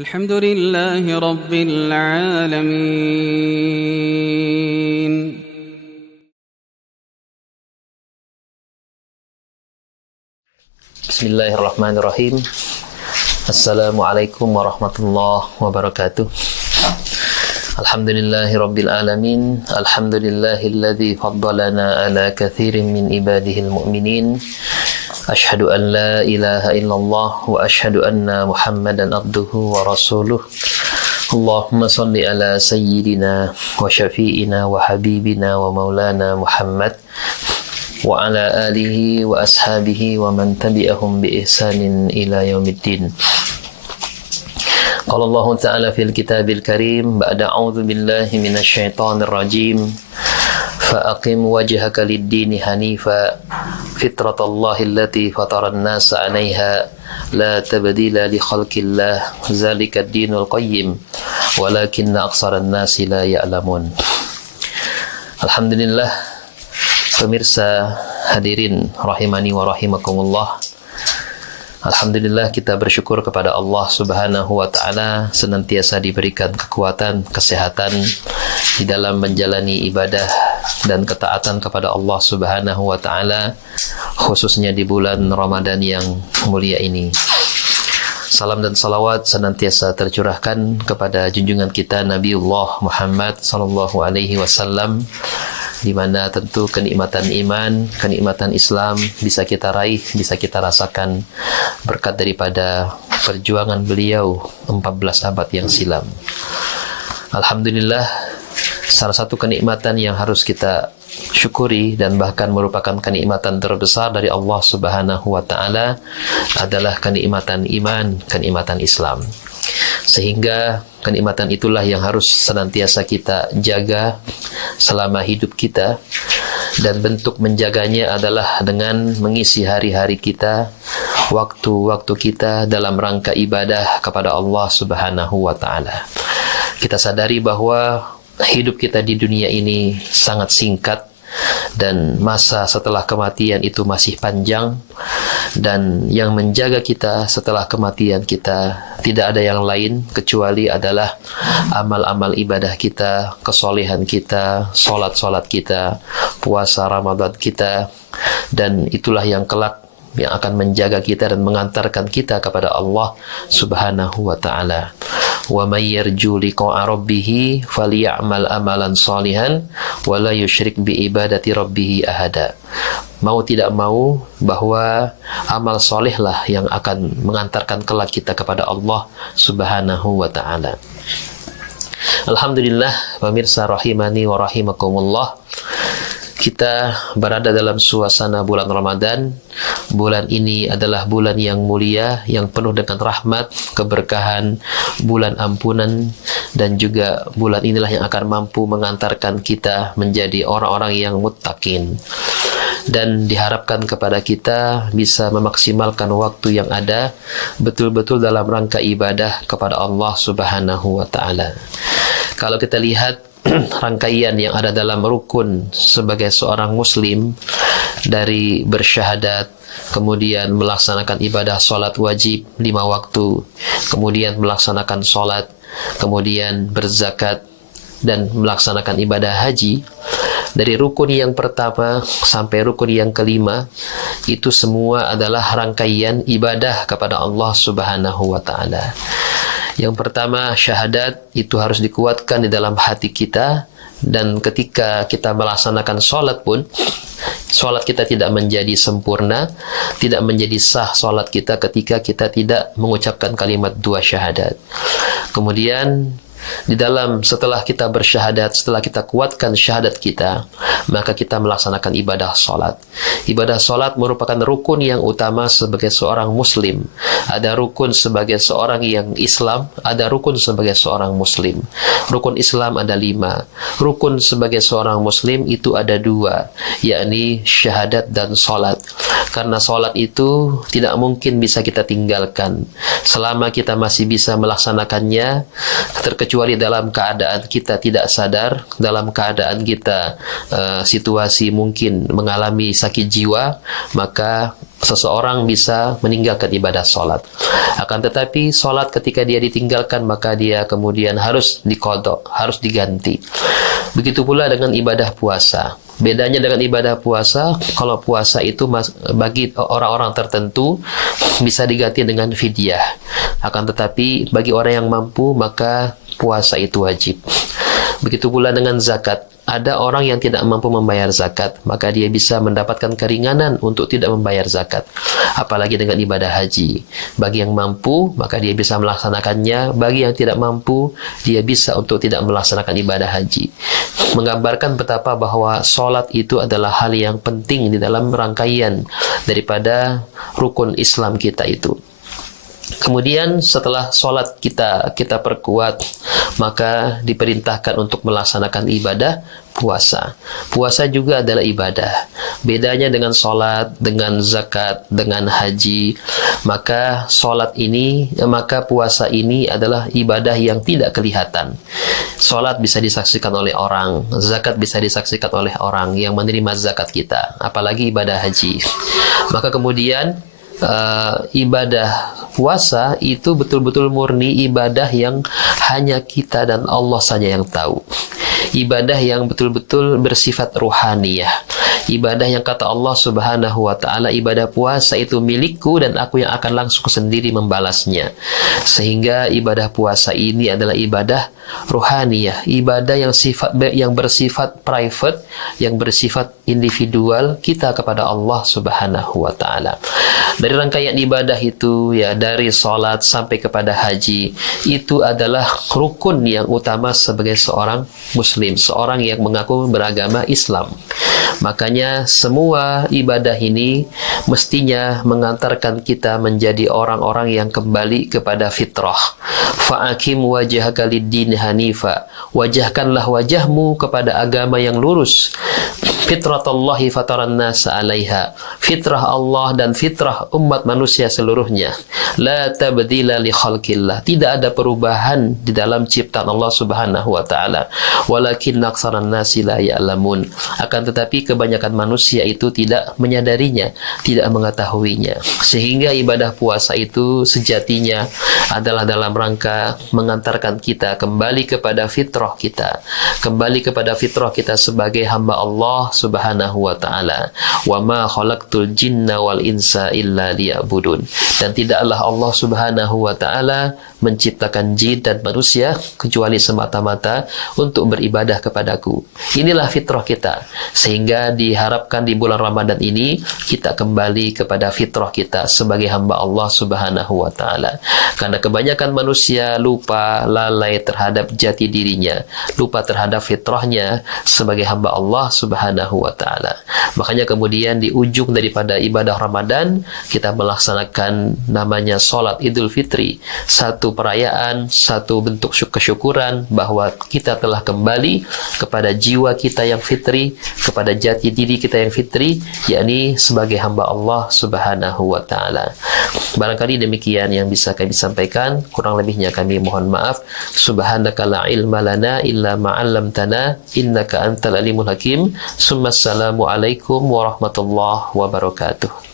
الحمد لله رب العالمين. Bismillahirrahmanirrahim. Assalamualaikum warahmatullahi wabarakatuh. Alhamdulillahi rabbil alamin. Alhamdulillahilladzi faddalana ala katsirin min ibadihil mu'minin. Ashhadu an la ilaha illallah wa ashhadu anna Muhammadan abduhu wa rasuluh. Allahumma salli ala sayyidina wa syafi'ina wa habibina wa maulana Muhammad wa ala alihi wa ashabihi wa man tabi'ahum bi ihsanin ila yaumiddin. Qala Allah Ta'ala fil kitabil karim ba'da a'udzu billahi minasy syaithanir rajim. Fa'aqim wajhaka lid-dini hanifa fitratallahi allati fataran nasa 'alaiha la tabdila li khalqillah zalika ad-dinul qayyim walakinna aktsaran nasi la ya'lamun. Alhamdulillah, pemirsa hadirin rahimani wa rahimakumullah. Alhamdulillah, kita bersyukur kepada Allah Subhanahu wa taala senantiasa diberikan kekuatan, kesehatan di dalam menjalani ibadah dan ketaatan kepada Allah Subhanahu wa taala, khususnya di bulan Ramadan yang mulia ini. Salam dan salawat senantiasa tercurahkan kepada junjungan kita Nabiullah Muhammad sallallahu alaihi wasallam, di mana tentu kenikmatan iman, kenikmatan Islam bisa kita raih, bisa kita rasakan berkat daripada perjuangan beliau 14 abad yang silam. Alhamdulillah, salah satu kenikmatan yang harus kita syukuri dan bahkan merupakan kenikmatan terbesar dari Allah Subhanahu wa taala adalah kenikmatan iman, kenikmatan Islam. Sehingga kenikmatan itulah yang harus senantiasa kita jaga selama hidup kita, dan bentuk menjaganya adalah dengan mengisi hari-hari kita, waktu-waktu kita dalam rangka ibadah kepada Allah Subhanahu wa taala. Kita sadari bahwa hidup kita di dunia ini sangat singkat dan masa setelah kematian itu masih panjang, dan yang menjaga kita setelah kematian kita tidak ada yang lain kecuali adalah amal-amal ibadah kita, kesolehan kita, solat-solat kita, puasa Ramadan kita, dan itulah yang kelak yang akan menjaga kita dan mengantarkan kita kepada Allah Subhanahu wa taala. Wa may yarju liqa'a rabbih falyamal amalan salihan wa la yusyrik bi ibadati rabbih ahada. Mau tidak mau bahwa amal solehlah yang akan mengantarkan kelak kita kepada Allah Subhanahu wa taala. Alhamdulillah, pemirsa rahimani wa rahimakumullah, kita berada dalam suasana bulan Ramadan. Bulan ini adalah bulan yang mulia, yang penuh dengan rahmat, keberkahan, bulan ampunan, dan juga bulan inilah yang akan mampu mengantarkan kita menjadi orang-orang yang muttaqin. Dan diharapkan kepada kita bisa memaksimalkan waktu yang ada betul-betul dalam rangka ibadah kepada Allah Subhanahu wa taala. Kalau kita lihat rangkaian yang ada dalam rukun sebagai seorang muslim, dari bersyahadat, kemudian melaksanakan ibadah sholat wajib 5 waktu, kemudian melaksanakan sholat, kemudian berzakat, dan melaksanakan ibadah haji, dari rukun yang pertama sampai rukun yang kelima, itu semua adalah rangkaian ibadah kepada Allah Subhanahu wa ta'ala. Yang pertama, syahadat itu harus dikuatkan di dalam hati kita, dan ketika kita melaksanakan sholat pun, sholat kita tidak menjadi sempurna, tidak menjadi sah sholat kita ketika kita tidak mengucapkan kalimat 2 syahadat. Kemudian di dalam setelah kita bersyahadat, setelah kita kuatkan syahadat kita, maka kita melaksanakan ibadah sholat. Ibadah sholat merupakan rukun yang utama sebagai seorang muslim. Ada rukun sebagai seorang yang Islam, ada rukun sebagai seorang muslim. Rukun Islam ada 5. Rukun sebagai seorang muslim itu ada 2, yakni syahadat dan sholat. Karena sholat itu tidak mungkin bisa kita tinggalkan selama kita masih bisa melaksanakannya, terkecuali dalam keadaan kita tidak sadar, dalam keadaan kita situasi mungkin mengalami sakit jiwa, maka seseorang bisa meninggalkan ibadah sholat. Akan tetapi sholat ketika dia ditinggalkan, maka dia kemudian harus diqadha, harus diganti. Begitu pula dengan ibadah puasa. Bedanya dengan ibadah puasa, kalau puasa itu bagi orang-orang tertentu bisa diganti dengan fidyah. Akan tetapi bagi orang yang mampu, maka puasa itu wajib. Begitu pula dengan zakat. Ada orang yang tidak mampu membayar zakat, maka dia bisa mendapatkan keringanan untuk tidak membayar zakat. Apalagi dengan ibadah haji. Bagi yang mampu, maka dia bisa melaksanakannya. Bagi yang tidak mampu, dia bisa untuk tidak melaksanakan ibadah haji. Menggambarkan betapa bahwa sholat itu adalah hal yang penting di dalam rangkaian daripada rukun Islam kita itu. Kemudian setelah sholat kita perkuat, maka diperintahkan untuk melaksanakan ibadah puasa. Puasa juga adalah ibadah. Bedanya dengan sholat, dengan zakat, dengan haji, maka puasa ini adalah ibadah yang tidak kelihatan. Sholat bisa disaksikan oleh orang, zakat bisa disaksikan oleh orang yang menerima zakat kita, apalagi ibadah haji. Maka kemudian ibadah puasa itu betul-betul murni ibadah yang hanya kita dan Allah saja yang tahu. Ibadah yang betul-betul bersifat ruhaniyah. Ibadah yang kata Allah Subhanahu wa ta'ala, ibadah puasa itu milikku dan aku yang akan langsung sendiri membalasnya. Sehingga ibadah puasa ini adalah ibadah ruhaniyah, ibadah yang bersifat private, yang bersifat individual kita kepada Allah Subhanahu wa ta'ala. Dari rangkaian ibadah itu, ya, dari sholat sampai kepada haji, itu adalah rukun yang utama sebagai seorang muslim, seorang yang mengaku beragama Islam. Makanya semua ibadah ini mestinya mengantarkan kita menjadi orang-orang yang kembali kepada fitrah. Fa'akim wajhaka lid-din hanifa. Wajahkanlah wajahmu kepada agama yang lurus. Fitratallahi fataran nasa 'alaiha. Fitrah Allah dan fitrah umat manusia seluruhnya. La tabdila li khalqillah. Tidak ada perubahan di dalam ciptaan Allah Subhanahu wa ta'ala. Walakin aksaran nasi la ya'lamun. Akan tetapi kebanyakan manusia itu tidak menyadarinya, tidak mengetahuinya. Sehingga ibadah puasa itu sejatinya adalah dalam rangka mengantarkan kita kembali kepada fitrah kita, kembali kepada fitrah kita sebagai hamba Allah Subhanahu wa ta'ala. Wa ma khalaqtul jinna wal insa illa liya'budun. Dan tidaklah Allah Subhanahu wa ta'ala menciptakan jin dan manusia kecuali semata-mata untuk beribadah kepadaku. Inilah fitrah kita. Sehingga diharapkan di bulan Ramadan ini kita kembali kepada fitrah kita sebagai hamba Allah Subhanahu wa ta'ala. Karena kebanyakan manusia lupa, lalai terhadap jati dirinya, lupa terhadap fitrahnya sebagai hamba Allah Subhanahu wa ta'ala. Makanya kemudian di ujung daripada ibadah Ramadan kita melaksanakan namanya sholat Idul Fitri, satu perayaan, satu bentuk kesyukuran bahwa kita telah kembali kepada jiwa kita yang fitri, kepada jati diri kita yang fitri, yakni sebagai hamba Allah Subhanahu wa ta'ala. Barangkali demikian yang bisa kami sampaikan, kurang lebihnya kami mohon maaf. Subhanaka la ilma lana illa ma 'allamtana innaka antal alimul hakim. Assalamu alaikum warahmatullahi wabarakatuh.